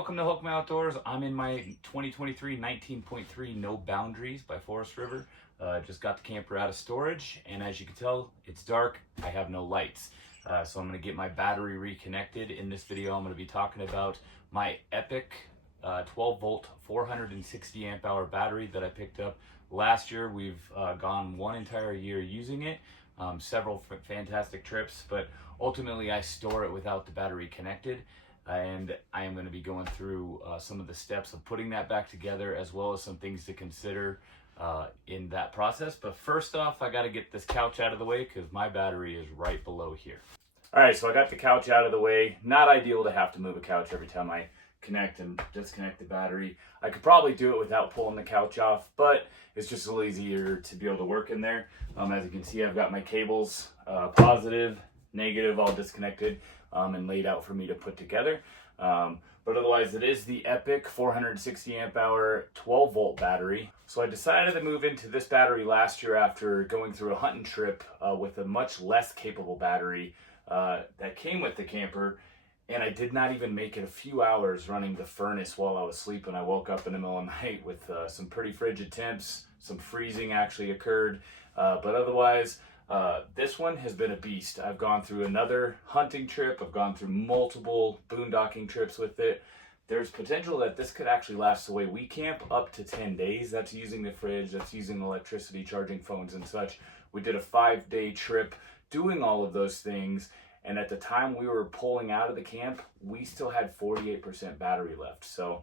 welcome to Hook 'em Outdoors. I'm in my 2023 19.3 No Boundaries by Forest River. Just got the camper out of storage, and as you can tell, it's dark. I have no lights. So I'm going to get my battery reconnected. In this video, I'm going to be talking about my Epoch 12 volt 460 amp hour battery that I picked up last year. We've gone one entire year using it, several fantastic trips, but ultimately I store it without the battery connected. And I am going to be going through some of the steps of putting that back together, as well as some things to consider in that process. But first off, I got to get this couch out of the way because my battery is right below here. All right, so I got the couch out of the way. Not ideal to have to move a couch every time I connect and disconnect the battery. I could probably do it without pulling the couch off, but it's just a little easier to be able to work in there. As you can see, I've got my cables, positive, negative, all disconnected and laid out for me to put together. But otherwise, it is the Epoch 460 amp hour 12 volt battery. So I decided to move into this battery last year after going through a hunting trip with a much less capable battery that came with the camper. And I did not even make it a few hours running the furnace while I was sleeping. I woke up in the middle of the night with some pretty frigid temps. Some freezing actually occurred. But otherwise, this one has been a beast. I've gone through another hunting trip. I've gone through multiple boondocking trips with it. There's potential that this could actually last the way we camp up to 10 days. That's using the fridge, that's using electricity, charging phones and such. We did a 5-day trip doing all of those things. And at the time we were pulling out of the camp, we still had 48% battery left. So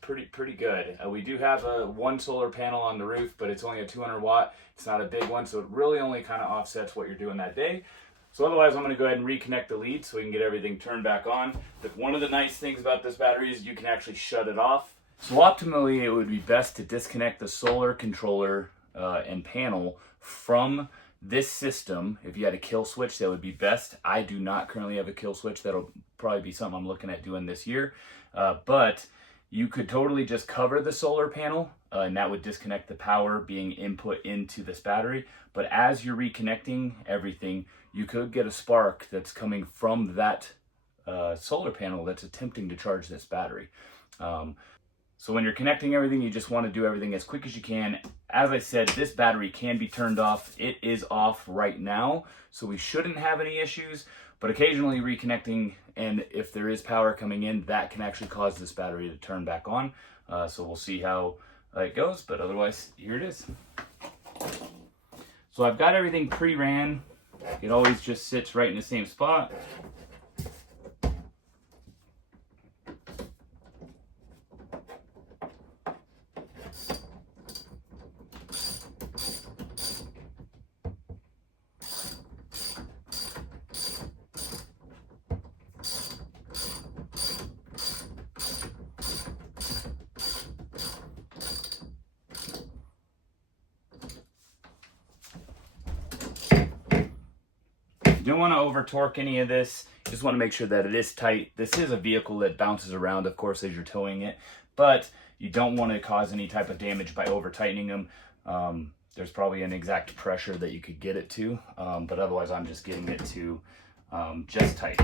pretty good. We do have one solar panel on the roof, but it's only a 200 watt. It's not a big one, so it really only kind of offsets what you're doing that day. So otherwise, I'm going to go ahead and reconnect the lead so we can get everything turned back on. But one of the nice things about this battery is you can actually shut it off. So optimally, it would be best to disconnect the solar controller and panel from this system. If you had a kill switch, that would be best. I do not currently have a kill switch. That'll probably be something I'm looking at doing this year. But you could totally just cover the solar panel and that would disconnect the power being input into this battery. But as you're reconnecting everything, you could get a spark that's coming from that solar panel that's attempting to charge this battery. So when you're connecting everything, you just want to do everything as quick as you can. As I said, this battery can be turned off. It is off right now, so we shouldn't have any issues. But occasionally reconnecting, and if there is power coming in, that can actually cause this battery to turn back on. So we'll see how it goes, but otherwise, here it is. So I've got everything pre-ran. It always just sits right in the same spot. You don't want to over torque any of this. You just want to make sure that it is tight. This is a vehicle that bounces around, of course, as you're towing it, but you don't want to cause any type of damage by over tightening them. There's probably an exact pressure that you could get it to, but otherwise I'm just getting it to just tight.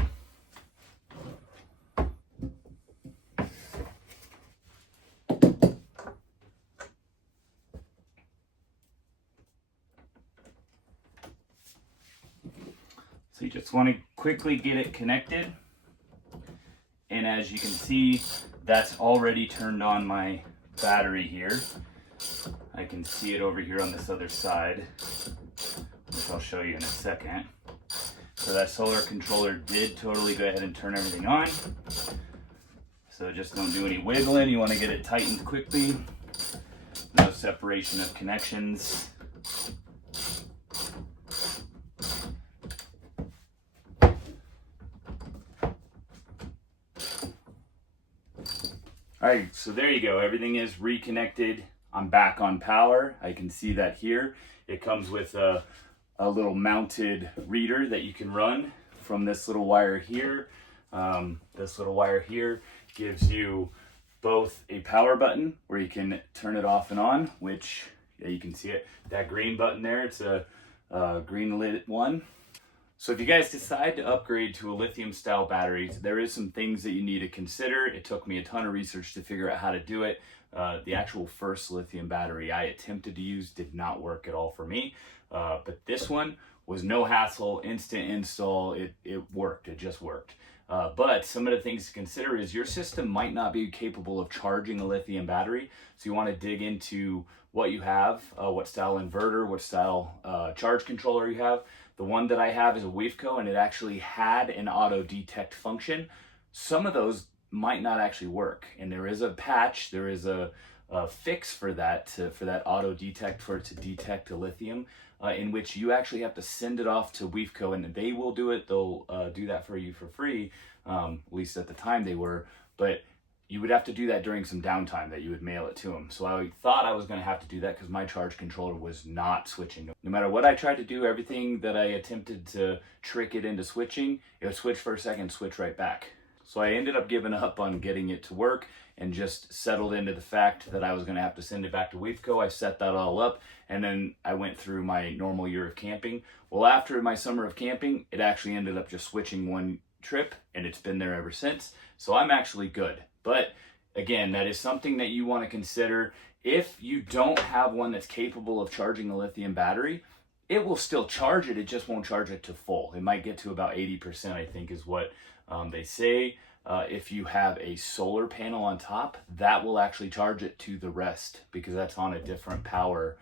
So you just want to quickly get it connected. And as you can see, that's already turned on my battery here. I can see it over here on this other side, which I'll show you in a second. So that solar controller did totally go ahead and turn everything on. So just don't do any wiggling. You want to get it tightened quickly. No separation of connections. All right, so there you go. Everything is reconnected. I'm back on power. I can see that here. It comes with a little mounted reader that you can run from this little wire here. This little wire here gives you both a power button where you can turn it off and on, which you can see it. That green button there, it's a green lit one. So if you guys decide to upgrade to a lithium style batteries, there is some things that you need to consider. It took me a ton of research to figure out how to do it. The actual first lithium battery I attempted to use did not work at all for me. But this one was no hassle, instant install. It worked, it just worked. But some of the things to consider is your system might not be capable of charging a lithium battery. So you want to dig into what you have, what style inverter, what style charge controller you have. The one that I have is a WeFco, and it actually had an auto detect function. Some of those might not actually work, and there is a patch, there is a fix for that, for that auto detect, for it to detect a lithium, in which you actually have to send it off to WeFco, and they will do it. They'll do that for you for free, at least at the time they were, but you would have to do that during some downtime that you would mail it to them. So I thought I was going to have to do that because my charge controller was not switching. No matter what I tried to do, everything that I attempted to trick it into switching, it would switch for a second, switch right back. So I ended up giving up on getting it to work and just settled into the fact that I was going to have to send it back to WeFco. I set that all up, and then I went through my normal year of camping. Well, after my summer of camping, it actually ended up just switching one trip, and it's been there ever since. So I'm actually good. But again, that is something that you want to consider. If you don't have one that's capable of charging a lithium battery, it will still charge it. It just won't charge it to full. It might get to about 80%, I think is what they say. If you have a solar panel on top, that will actually charge it to the rest because that's on a different power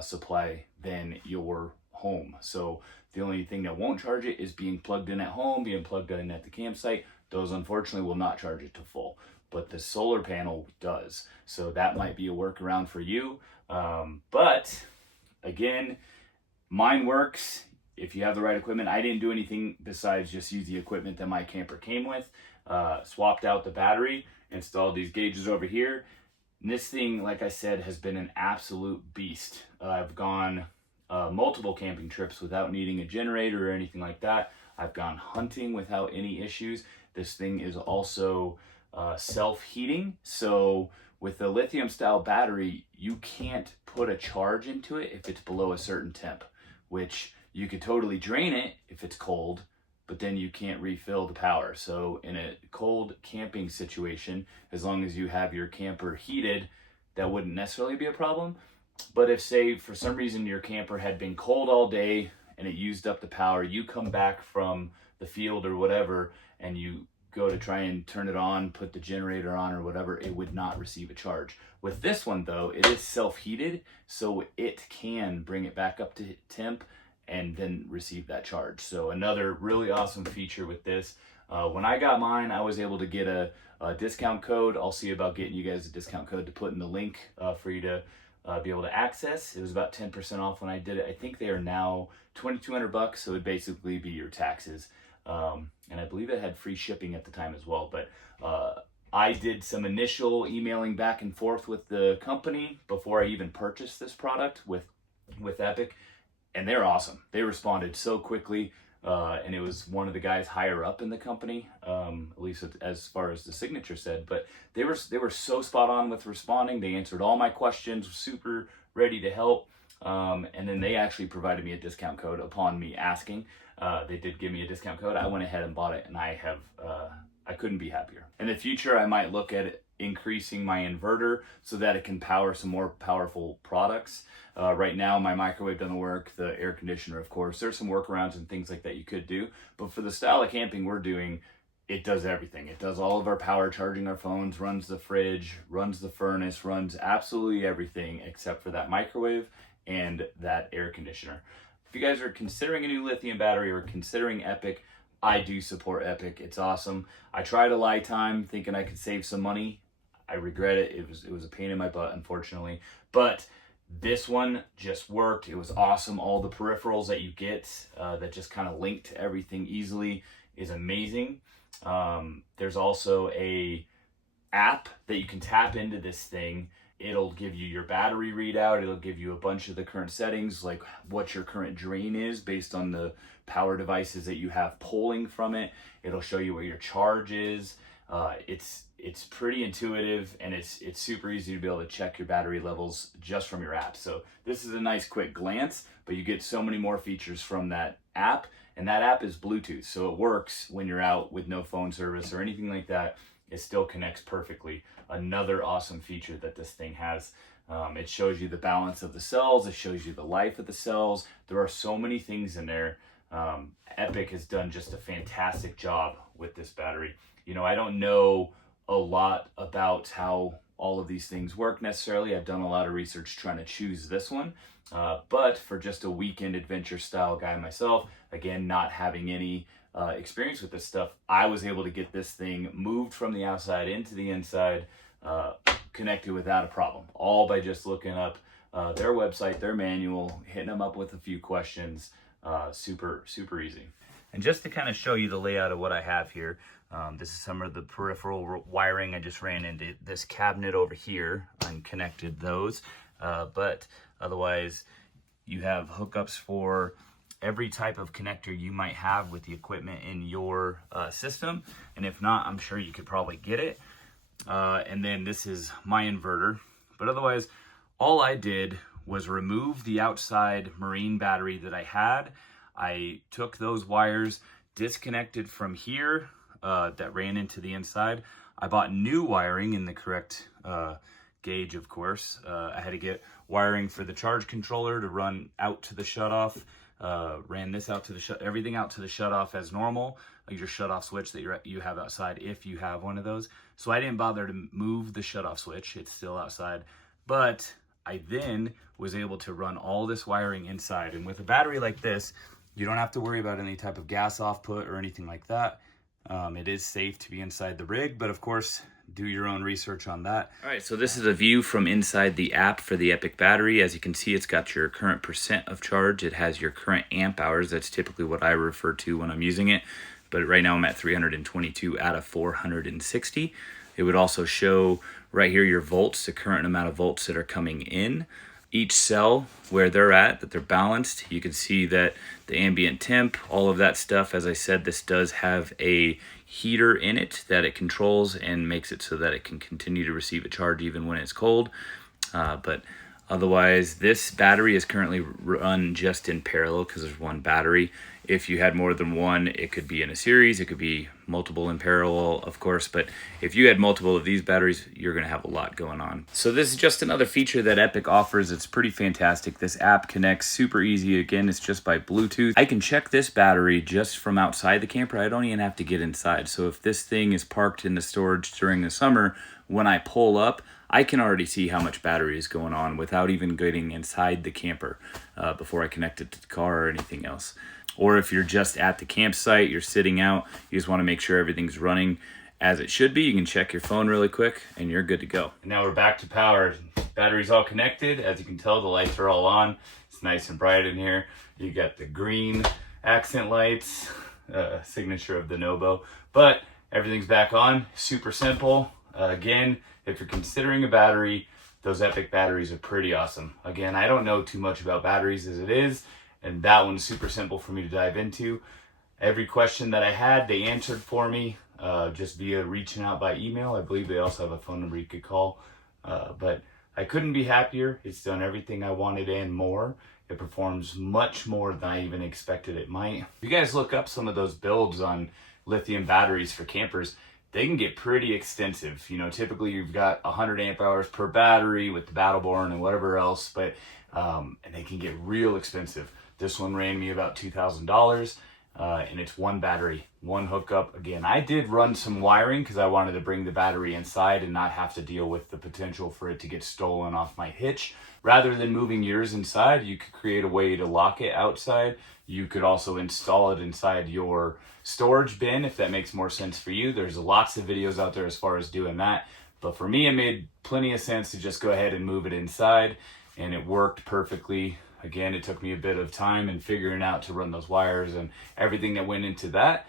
supply than your home. So the only thing that won't charge it is being plugged in at home, being plugged in at the campsite. Those unfortunately will not charge it to full, but the solar panel does. So that might be a workaround for you. But again, mine works if you have the right equipment. I didn't do anything besides just use the equipment that my camper came with. Swapped out the battery, installed these gauges over here. And this thing, like I said, has been an absolute beast. I've gone multiple camping trips without needing a generator or anything like that. I've gone hunting without any issues. This thing is also self-heating. So with the lithium style battery, you can't put a charge into it if it's below a certain temp, which you could totally drain it if it's cold, but then you can't refill the power. So in a cold camping situation, as long as you have your camper heated, that wouldn't necessarily be a problem. But if, say, for some reason your camper had been cold all day and it used up the power, you come back from the field or whatever, and you go to try and turn it on, put the generator on or whatever, it would not receive a charge. With this one though, it is self-heated, so it can bring it back up to temp and then receive that charge. So another really awesome feature with this. When I got mine, I was able to get a discount code. I'll see about getting you guys a discount code to put in the link for you to be able to access. It was about 10% off when I did it. I think they are now $2,200, so it would basically be your taxes. And I believe it had free shipping at the time as well. But I did some initial emailing back and forth with the company before I even purchased this product with Epoch, and they're awesome. They responded so quickly, and it was one of the guys higher up in the company, at least as far as the signature said. But they were so spot on with responding. They answered all my questions, super ready to help. And then they actually provided me a discount code upon me asking. They did give me a discount code. I went ahead and bought it, and I couldn't be happier. In the future, I might look at increasing my inverter so that it can power some more powerful products. Right now, my microwave doesn't work, the air conditioner, of course. There's some workarounds and things like that you could do. But for the style of camping we're doing, it does everything. It does all of our power, charging our phones, runs the fridge, runs the furnace, runs absolutely everything except for that microwave and that air conditioner. If you guys are considering a new lithium battery or considering Epoch, I do support Epoch. It's awesome. I tried a Lithium thinking I could save some money. I regret it. It was a pain in my butt, unfortunately. But this one just worked. It was awesome. All the peripherals that you get that just kind of link to everything easily is amazing. There's also a app that you can tap into this thing. It'll give you your battery readout. It'll give you a bunch of the current settings, like what your current drain is based on the power devices that you have pulling from it. It'll show you what your charge is. It's pretty intuitive, and it's super easy to be able to check your battery levels just from your app. So this is a nice quick glance, but you get so many more features from that app, and that app is Bluetooth, so it works when you're out with no phone service or anything like that. It still connects perfectly. Another awesome feature that this thing has. It shows you the balance of the cells. It shows you the life of the cells. There are so many things in there. Epoch has done just a fantastic job with this battery. You know, I don't know a lot about how all of these things work necessarily. I've done a lot of research trying to choose this one. But for just a weekend adventure style guy myself, again, not having any experience with this stuff, I was able to get this thing moved from the outside into the inside, connected without a problem, all by just looking up their website, their manual, hitting them up with a few questions. Super easy. And just to kind of show you the layout of what I have here, this is some of the peripheral wiring. I just ran into this cabinet over here and connected those, but otherwise you have hookups for every type of connector you might have with the equipment in your system, and if not, I'm sure you could probably get it. And then this is my inverter, but otherwise all I did was remove the outside marine battery that I had. I took those wires, disconnected from here that ran into the inside. I bought new wiring in the correct gauge, of course. I had to get wiring for the charge controller to run out to the shutoff. Ran this out to the everything out to the shutoff as normal, like your shutoff switch that you have outside if you have one of those. So I didn't bother to move the shutoff switch. It's still outside, but I then was able to run all this wiring inside. And with a battery like this, you don't have to worry about any type of gas output or anything like that. It is safe to be inside the rig, but of course, do your own research on that. All right, so this is a view from inside the app for the Epoch battery. As you can see, it's got your current percent of charge. It has your current amp hours. That's typically what I refer to when I'm using it. But right now I'm at 322 out of 460. It would also show right here your volts, the current amount of volts that are coming in. Each cell, where they're at, that they're balanced. You can see that the ambient temp, all of that stuff. As I said, this does have a heater in it that it controls and makes it so that it can continue to receive a charge even when it's cold. But otherwise, this battery is currently run just in parallel because there's one battery. If you had more than one, it could be in a series, it could be multiple in parallel, of course, but if you had multiple of these batteries, you're gonna have a lot going on. So this is just another feature that Epoch offers. It's pretty fantastic. This app connects super easy. Again, it's just by Bluetooth. I can check this battery just from outside the camper. I don't even have to get inside. So if this thing is parked in the storage during the summer, when I pull up, I can already see how much battery is going on without even getting inside the camper before I connect it to the car or anything else. Or if you're just at the campsite, you're sitting out, you just want to make sure everything's running as it should be, you can check your phone really quick and you're good to go. And now we're back to power. Battery's all connected. As you can tell, the lights are all on. It's nice and bright in here. You got the green accent lights, signature of the NOBO, but everything's back on. Super simple. Again, if you're considering a battery, those Epoch batteries are pretty awesome. Again, I don't know too much about batteries as it is, and that one's super simple for me to dive into. Every question that I had, they answered for me just via reaching out by email. I believe they also have a phone number you could call. But I couldn't be happier. It's done everything I wanted and more. It performs much more than I even expected it might. If you guys look up some of those builds on lithium batteries for campers, they can get pretty extensive. You know, typically you've got 100 amp hours per battery with the Battleborn and whatever else, but and they can get real expensive. This one ran me about $2,000, and it's one battery, one hookup. Again, I did run some wiring because I wanted to bring the battery inside and not have to deal with the potential for it to get stolen off my hitch. Rather than moving yours inside, you could create a way to lock it outside. You could also install it inside your storage bin if that makes more sense for you. There's lots of videos out there as far as doing that. But for me, it made plenty of sense to just go ahead and move it inside, and it worked perfectly. Again, it took me a bit of time and figuring out to run those wires and everything that went into that.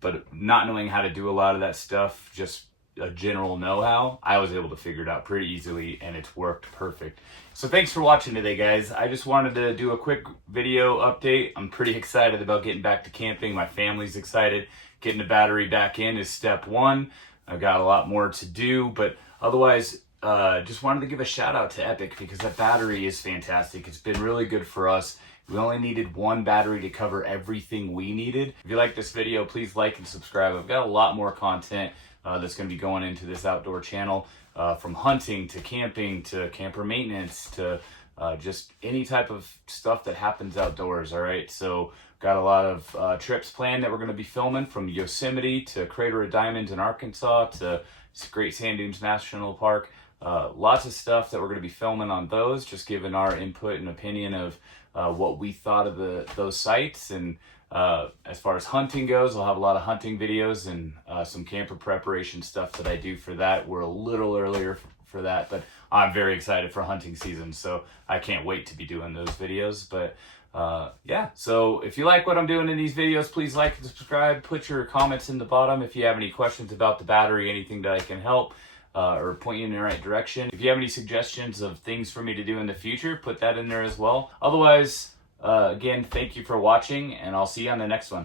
But not knowing how to do a lot of that stuff, just a general know-how, I was able to figure it out pretty easily, and it's worked perfect. So thanks for watching today, guys. I just wanted to do a quick video update. I'm pretty excited about getting back to camping. My family's excited. getting the battery back in is step one. I've got a lot more to do, but otherwise, just wanted to give a shout out to Epoch because that battery is fantastic. It's been really good for us. We only needed one battery to cover everything we needed. If you like this video, please like and subscribe. I've got a lot more content that's going to be going into this outdoor channel, from hunting to camping to camper maintenance to just any type of stuff that happens outdoors. All right, so got a lot of trips planned that we're going to be filming, from Yosemite to Crater of Diamonds in Arkansas to Great Sand Dunes National Park. Lots of stuff that we're going to be filming on those, just giving our input and opinion of what we thought of those sites. And as far as hunting goes, I'll have a lot of hunting videos and some camper preparation stuff that I do for that. We're a little earlier for that, but I'm very excited for hunting season, so I can't wait to be doing those videos. But yeah, so if you like what I'm doing in these videos, please like and subscribe. Put your comments in the bottom if you have any questions about the battery, anything that I can help or point you in the right direction. If you have any suggestions of things for me to do in the future, put that in there as well. Otherwise, again, thank you for watching, and I'll see you on the next one.